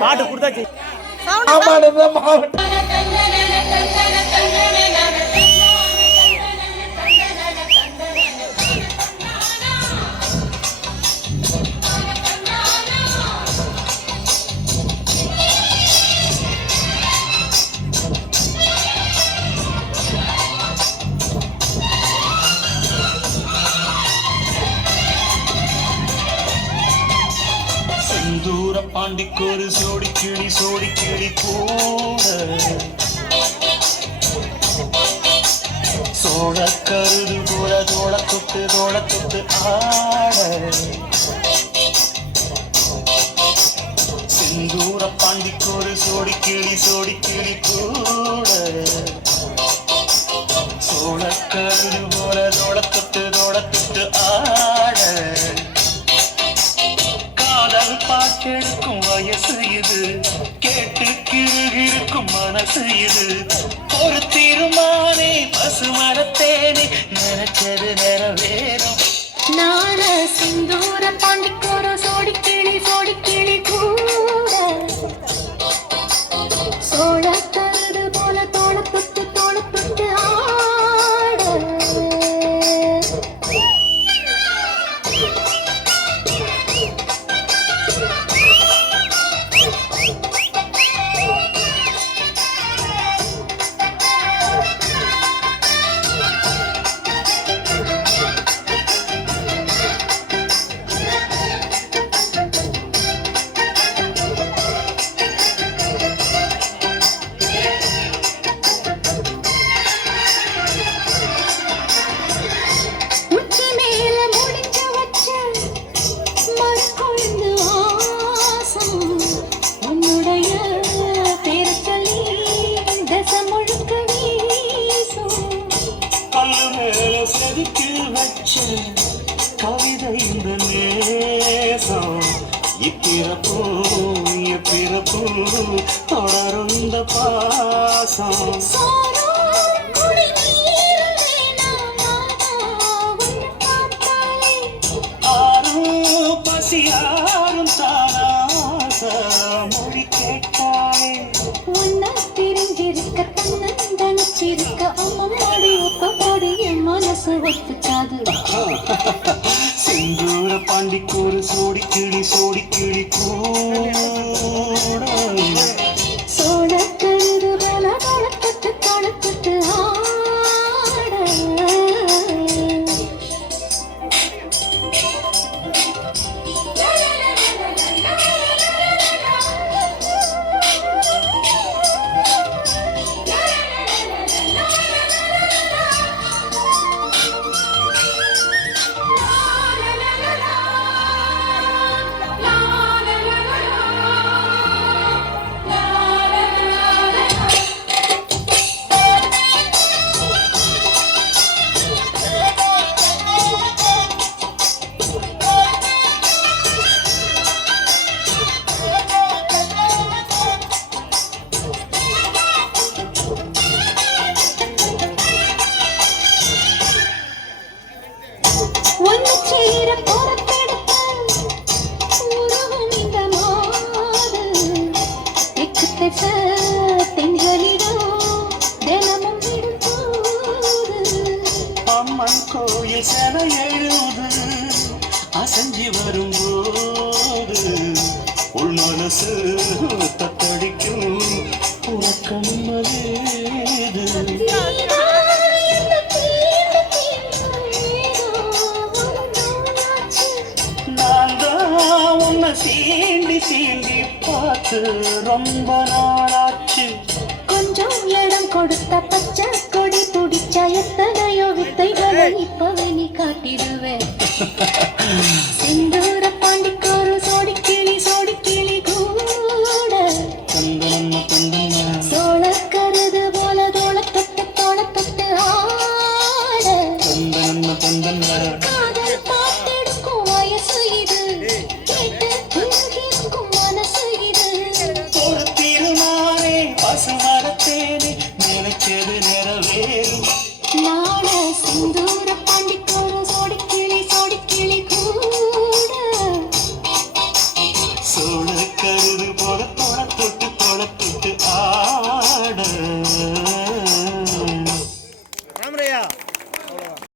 பாட்டு கொடுத்தாச்சு. செந்தூர பாண்டிக்கொரு சோடி கிளி கூட சோழ கருது போல தோள தொட்டு ஆட செந்தூர பாண்டிக்கொரு சோடி கிளி கூட சோழ கருது போல தோள தொட்டு ஆட பாட்டெடுக்கும் வயசு இது, கேட்டு கிருகிருக்கும் மனசு இது. ஒரு தீர்மானே பசுமரத்தேனே நினைச்சது நிறைவேறும். நான சிந்தூர பாண்டிக்கொரு சோடி கிளி கூட சோழ கருது போல தோள தொட்டு ஆட கவிதை இந்த நேசம் இப்பிறப்பு தொடரும் இந்த பாசம். ஆரும் பசியாரும் தானாச மொழி கேட்டாலே உன்னை தெரிஞ்சிருக்க தன்னந்தனிச்சிருக்க அம்மம்மாடி ஒப்பப்பாடி என் மனசு ஒத்துக்காது. செந்தூர பாண்டிக்கொரு சோடி கிளி கூட சோழ கருது போல தொட்டு ஆட அம்மன் கோயில் செல எழுது அசஞ்சி வரும்போது உள் மனசு தத்தடிக்கும் உனக்கம் மதேது. நான் தான் உன்னை சீண்டி பார்த்து ரொம்ப நாளாச்சு. கொஞ்சம் இடம் கொடுத்த பச்சை கொடி துடிச்சா எத்தனையோ வித்தைகளை இப்பவே நீ காட்டிடுவேன். செந்தூர பாண்டிக்கொரு சோடி கிளி கூட சோழ கருது போல தோள தொட்டு ஆட காதல் பாட்டெடுக்கும் வயசு இது, கேட்டு கிருகிருக்கும் மனசு இது. ஒரு தீர்மானே பசுமரத்தேனே நினைச்சது நிறைவேறும். நாட சிந்தூர பாண்டிக்கொரு சோடி கிளி கூட கருது போல